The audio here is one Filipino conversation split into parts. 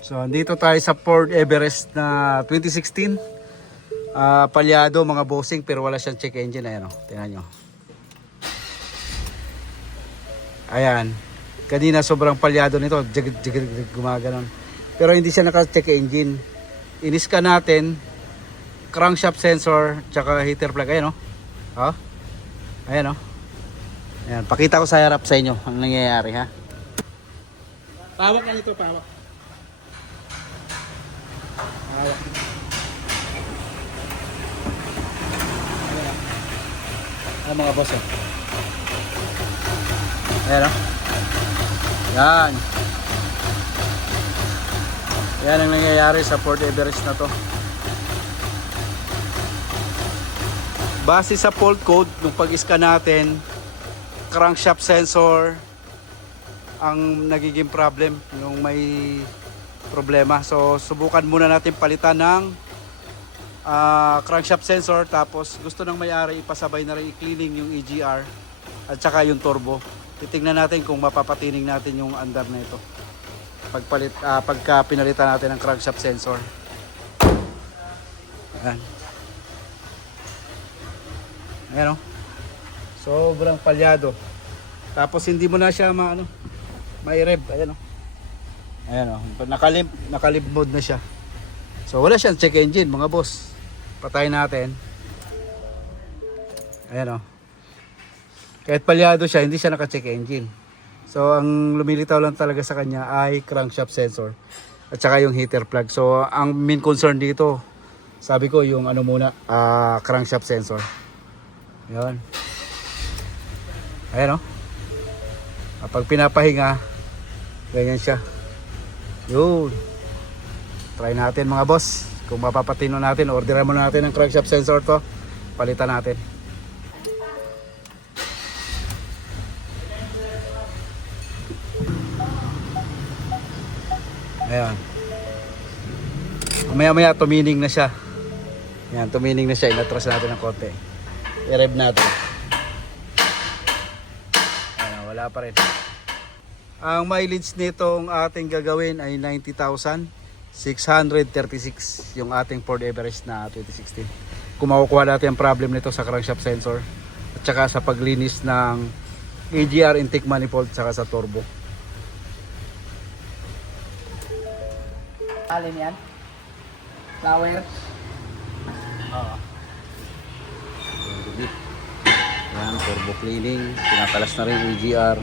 So, andito tayo sa Ford Everest na 2016. Palyado mga bossing pero wala siyang check engine. Ayan o, tingnan nyo. Ayan. Kanina sobrang palyado nito. Gumaganon. Pero hindi siya naka-check engine. Inis-scan natin. Crankshaft sensor. Tsaka heater plug. Ayan o. Oh. Ayan o. Ayan. Pakita ko sa harap sa inyo ang nangyayari ha. Pawak lang ito. Pawak. Pawak. Ayan mga boss eh. Ayan o. Yan. Yan ang nangyayari sa Ford Everest na to. Base sa fault code, nung pag-scan natin, crankshaft sensor ang nagiging problem, yung may problema. So subukan muna natin palitan ng crankshaft sensor, tapos gusto ng may-ari ipasabay na rin i-cleaning yung EGR at saka yung turbo. Titingnan natin kung mapapatining natin yung andar na ito pagka pinalitan natin ng crankshaft sensor. Ayan. Ayan o. Sobrang palyado. Tapos hindi mo na siya may rev. Ayan o. Ayan o. Nakalimp mode na siya. So wala siyang check engine mga boss. Patayin natin. Ayan o. Kahit palyado siya, hindi siya naka-check engine. So ang lumilitaw lang talaga sa kanya ay crankshaft sensor at saka yung heater plug. So ang main concern dito, sabi ko yung crankshaft sensor. Ayan. Ayan o. Kapag pinapahinga, ganyan siya. Yun. Try natin mga boss. Kung mapapatino natin, orderan muna natin ng crankshaft sensor to. Palitan natin. Ayan. Maya-maya tumining na siya. Ayan, tumining na siya. Inatras natin ng konti. I-rev natin. Ayan, wala pa rin. Ang mileage nitong ating gagawin ay 90,636 yung ating Ford Everest na 2016. Kung makukuha natin ang problem nito sa crankshaft sensor at saka sa paglinis ng EGR intake manifold saka sa turbo. Alin yan? Flower? Oo. Yan, turbo cleaning. Pinatalas na rin yung EGR.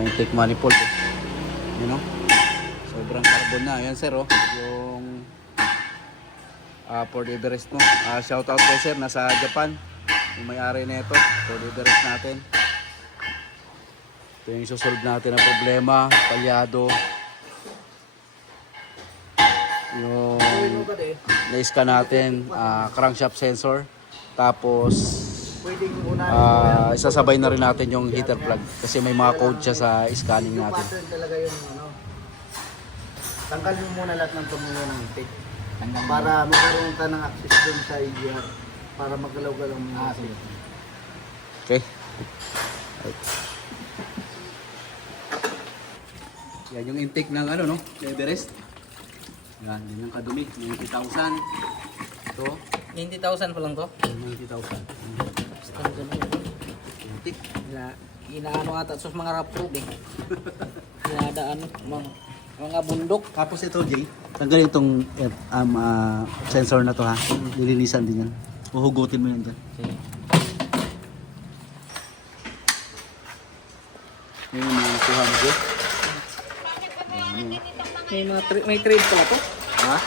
Ang intake manifold. You know? Sobrang carbon na. Yan sir, oh. Yung Ford Everest mo. Shout out kay sir. Nasa Japan. Yung may-ari na ito. Ford Everest natin. Ito yung susolve natin ang problema. Palyado. Yung na-scan natin crankshaft sensor, tapos isasabay na rin natin yung heater plug kasi may mga code siya sa scanning natin. Talaga yung tanggal mo muna lahat ng tumulo ng intake para magkaroon ka ng access dun sa EGR para magalaw-galaw mo yung intake. Okay. Yan yung intake ng Everest. Yan, din yung kadumi, 90,000. Ito, 90,000 pa lang to? 90,000. Inaano ata sa mga rough road eh. Inadaan mga bundok. Tapos ito, Jay, tanggalin itong sensor na to ha. Nilinisan din yan. Uhugutin mo yan dyan. Okay. Yung mga kuha mo dyan. May trade pala to? Ha?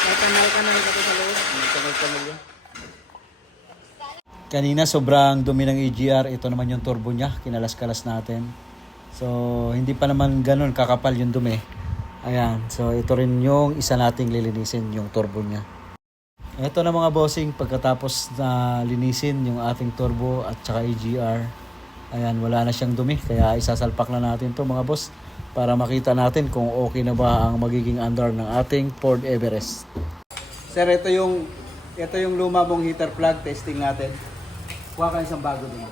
May kanal ka to sa loob. Kanal yan. Kanina sobrang dumi ng EGR. Ito naman yung turbo niya. Kinalas-kalas natin. So hindi pa naman ganun kakapal yung dumi. Ayan. So ito rin yung isa nating lilinisin, yung turbo niya. Ito na mga bossing. Pagkatapos na linisin yung ating turbo at saka EGR. Ayan, wala na siyang dumi. Kaya isasalpak na natin to mga boss, para makita natin kung okay na ba ang magiging andar ng ating Ford Everest. Sir, ito yung luma mong heater plug. Testing natin. Kuha ka isang bago din.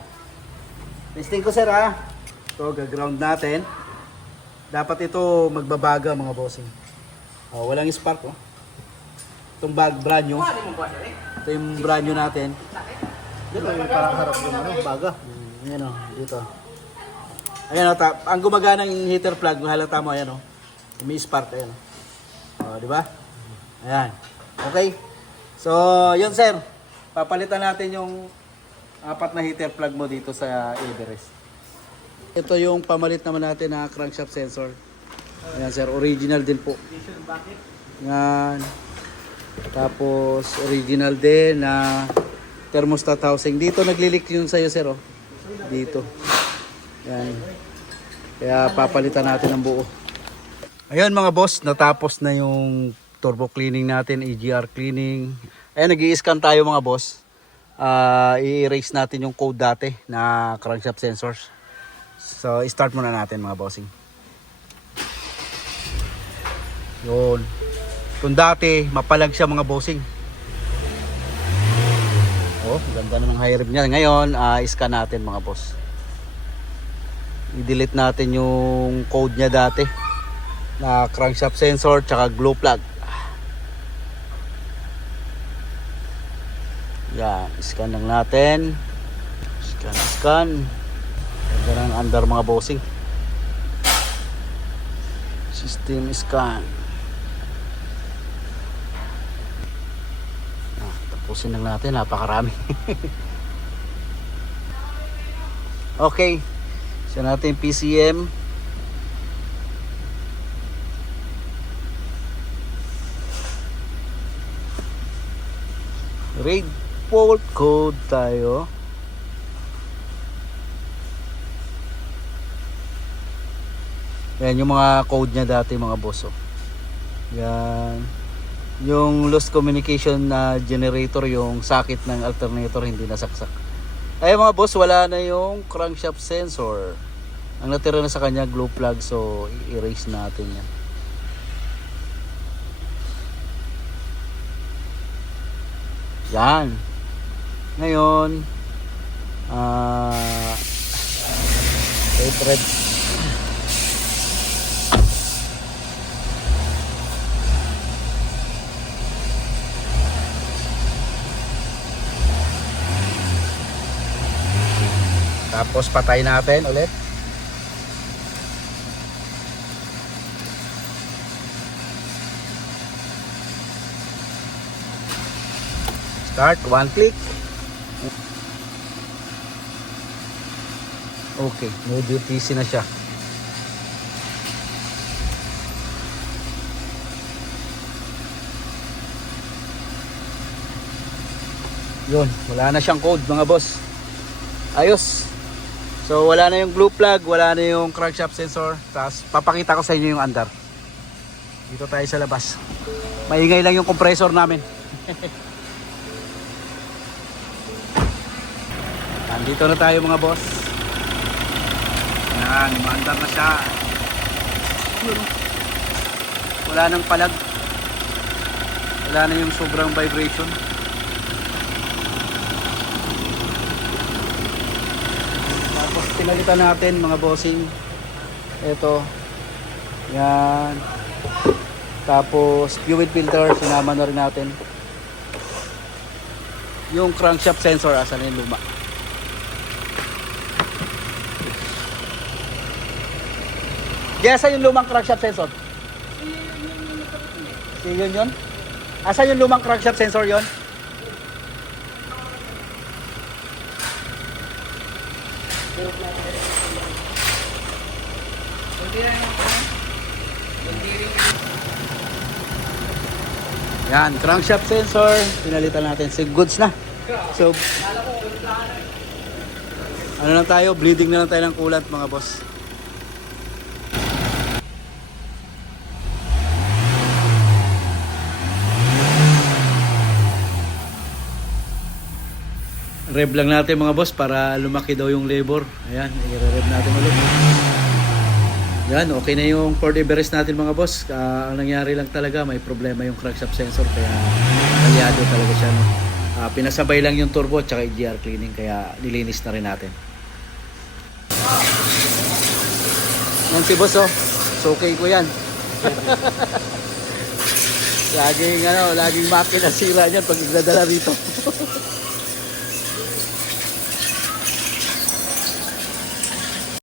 Testing ko sir ha. Ito, gaground natin. dapat ito magbabaga mga bossing. Oh, walang spark oh. Itong brand new. Ito yung brand new natin. Dito yung parang harap yung ano, baga. Ayan oh, dito. Ayan oh, ang gumagana ng heater plug, halata mo ayan oh. May spark ayan oh. Oh, di ba? Ayan. Okay. So, yun sir. Papalitan natin yung 4 na heater plug mo dito sa Everest. Ito yung pamalit naman natin na crankshaft sensor. Ayan sir, original din po. Yan. Tapos original din na thermostat housing. Dito naglilik yun sa'yo sir oh. Dito. Yan. Kaya papalitan natin ang buo. Ayun mga boss, natapos na yung turbo cleaning natin, EGR cleaning. Ayan, nag-i-scan tayo mga boss. I-erase natin yung code dati na crankshaft sensors. So, start muna natin mga bossing. Yun. Kung dati, mapalag siya mga bossing. Oh, ganda na ng high rev niya. Ngayon, scan natin mga boss. I-delete natin yung code niya dati na crankshaft sensor tsaka glow plug. Yan, scan lang natin. Scan. Ganda ng under mga bossing. System scan. Tapusin lang natin, napakarami. Okay. Scan natin PCM. Read fault code tayo. Yan yung mga code niya dati mga boss oh. Yan. Yung lost communication na generator, yung socket ng alternator hindi nasaksak. Ay mga boss, wala na yung crankshaft sensor. Ang natira na sa kanya glow plug, so i-erase natin yan. Yan. Ngayon, red. Tapos patay natin ulit. Start, one click. Okay, medyo PC na siya. Yun, wala na siyang code mga boss. Ayos. So wala na yung glue plug, wala na yung crankshaft sensor. Tapos papakita ko sa inyo yung andar. Dito tayo sa labas. Maingay lang yung compressor namin. Nandito na tayo mga boss. Yan, maandar na siya. Wala nang palag. Wala na yung sobrang vibration. Tapos pinalitan natin mga bossing. Ito. Yan. Tapos fluid filter, sinama na rin natin. Yung crankshaft sensor, asan na yung luma. Asan yung lumang crankshaft sensor? Si yun? Asan yung lumang crankshaft sensor yon? Yan, crankshaft sensor, pinalitan natin. So, goods na. So, ano lang tayo, bleeding na lang tayo ng coolant mga boss. Rev lang natin mga boss para lumaki daw yung labor. Ayan, i-rev natin ulit. Yan, okay na yung Ford Everest natin mga boss. Ang nangyari lang talaga, may problema yung crankshaft sensor kaya aliado talaga siya. No? Pinasabay lang yung turbo at saka EGR cleaning kaya nilinis na rin natin. Yan si boss oh. Sukay ko yan. laging makina sira niyan pag igdadala rito.